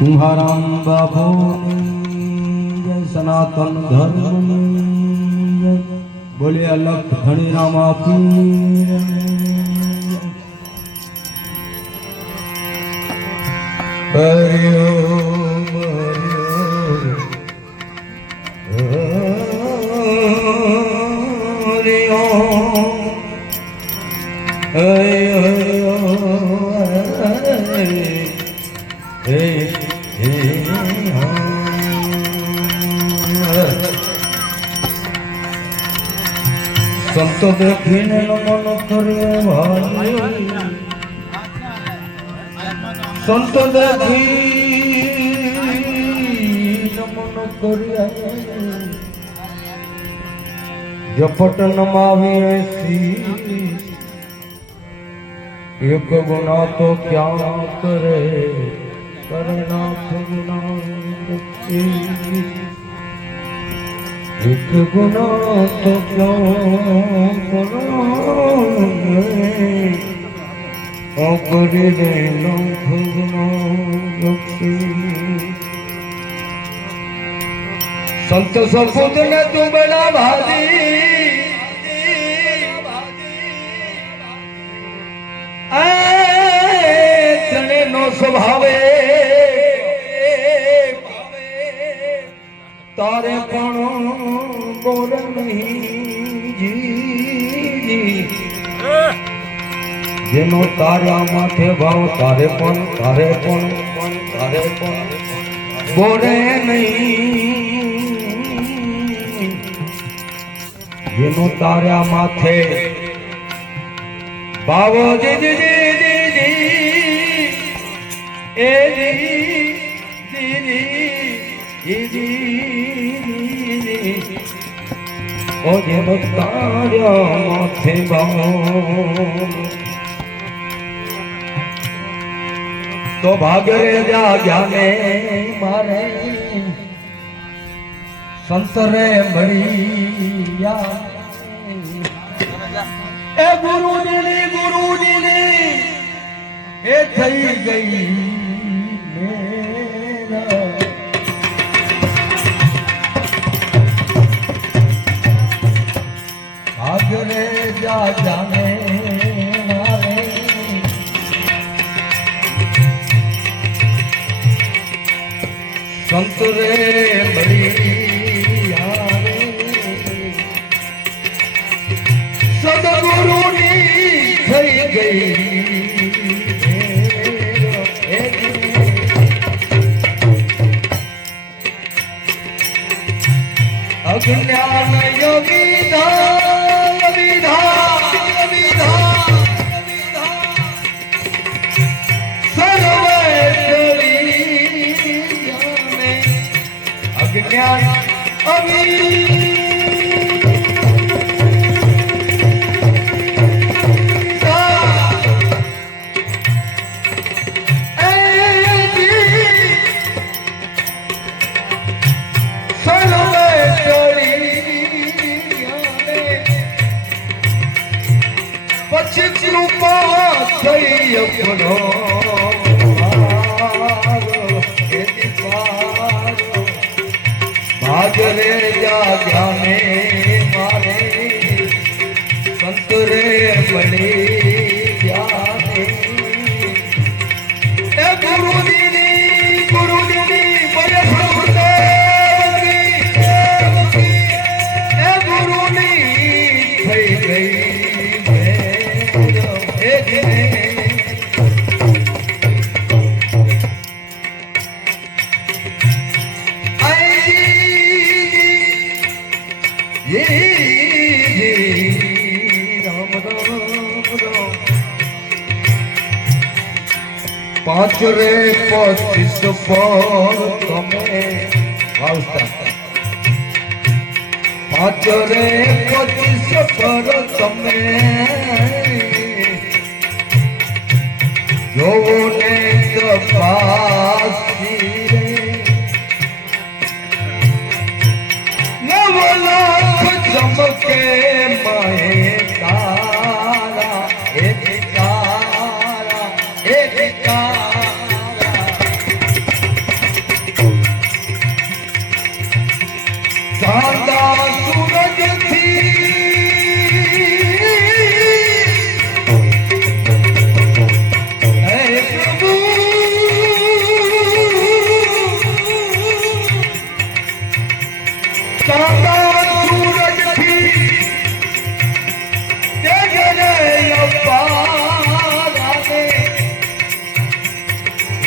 कुम्हाराम बाबू जय सनातन धर्म जय बोले अलग धनी रामा पीर हरि ओम हरि ओम हरि संत देखीने नमन करे भाई संत देखी नमन करे जपट नमावे ऐसी एक गुना तो क्या करे करना गुना एक गुना तो क्या करे देना गुना संत सपूत ने तू बड़ा भाजी तने नो स्वभावे तारे पण बोर नहीं जी जेनो तारा माथे भाव तारे पण बोरे नहीं जेनो तारा माथे भाव जी जी जी जी ए जी जी ओ जेनो तारा माथे भाव तो भागे जा ज्ञाने मारे संतरे मड़िया ए गुरु दिली ए थई गई मेरा भागे जा जाने संतरे मड़िया सदगुरु नी थई गई अज्ञान योगी ज्ञान अभी પછી કૃપા થઈ અપનો भागरे जा जाने मारे संतरे बड़े जाने ए गुरु दीदी बड़े भगवती ए गुरु नी थई गई पांच रे 25 पर तमे पांच रे 25 पर तमे जो ने तपासी नव लाख चमके माए तारा एक तारा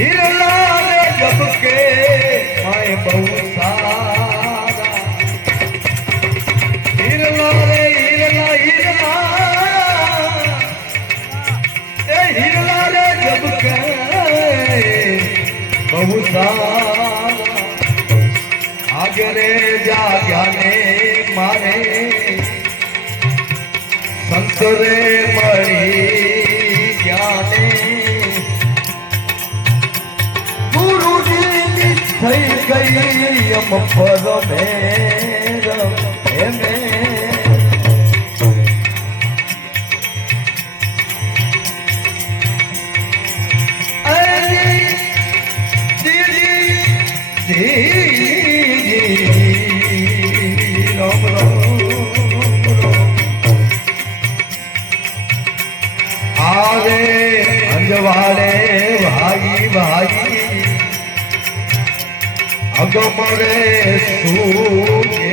हिरला रे जब के माए बहु सारा हिरला रे हिरला हिरला ए हिरला रे जब के बहु सारा आगे रे जा जाने मारे संत रे मरी जाने गुरु जी થઈ ગઈ અમ પર મેર आवे अंजवाड़े भाई भाई अगमरे सूझे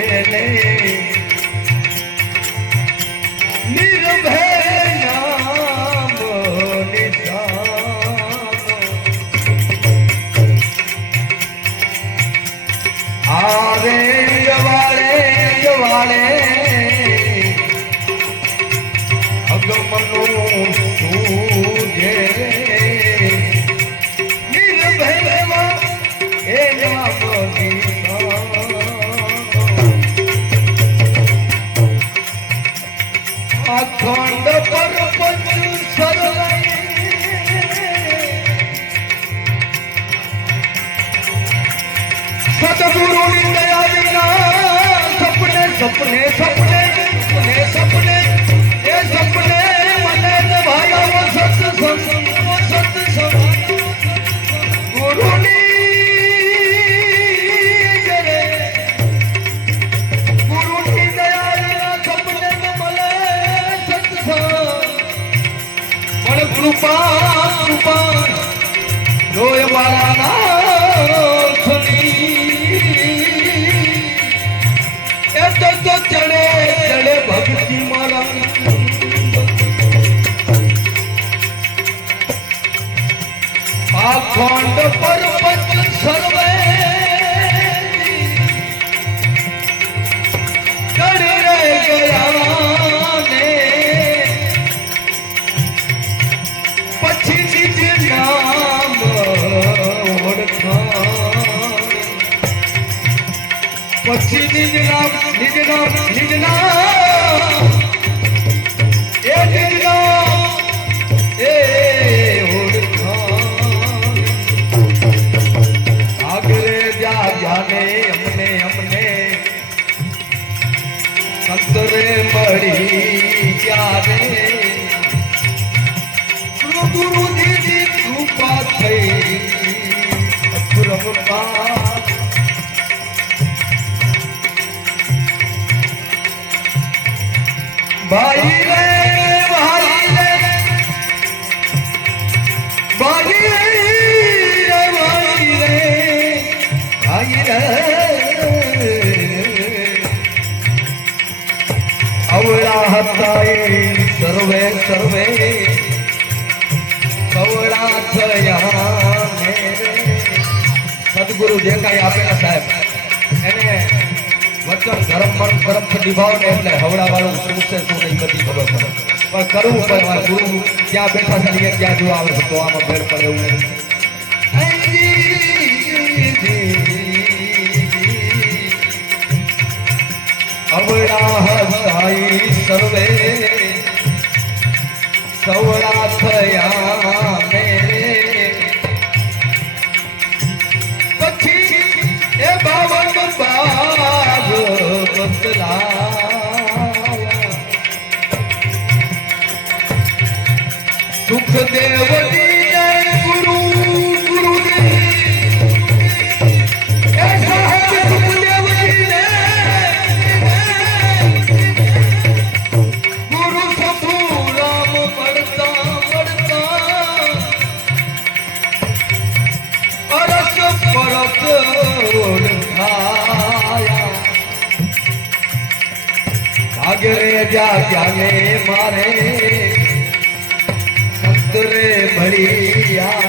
निर्भय नाम निशान आवे अंजवाड़े अगमनो सूझे निर्भय ए नाम अखंड परपंच सदगुरु दया विना सपने सपने सपने सपने सपने ये सपने मने भाया वो सत्संग गुरु कृपा कृपा रोय वाला तो चढ़े चढ़े भक्ति मारा अखंड परपंच सर्वे चढ़ गया नाम पक्षी निज नाम निज नाम निज नाम ए निज नाम ए आगरे जा जाने हमने हमने संतरे मरी जाने गुरु दीदी कृपा थई भाई रे भाई रे भाई रे भाई रे भाई रे अवला हताए सर्वे सर्वे कवड़ा थया सदगुरु जे काई आपेला साहेब एने वचन धर्म कर्म से निभाव ने એટલે હવડા વાળું શું છે શું નહીં બધી ખબર પડે પણ કરવું પડે ગુરુ ક્યાં બેઠા છે ક્યાં જો આવે તો આમાં ભેળ પડે એવું નહીં હવડા હસાઈ સર્વે સવડા થયા મેરે પછી એ બાવન બાગ બદલાયા સુખદેવ ગુરુ ગુરુદેવ એ સાહેબ સુખદેવજી ને ગુરુ સપુ રામ પડતા પડતા અરસ પરત ઓળખાયા ભાગરે જા જાને મારે સંતરે ભળિયા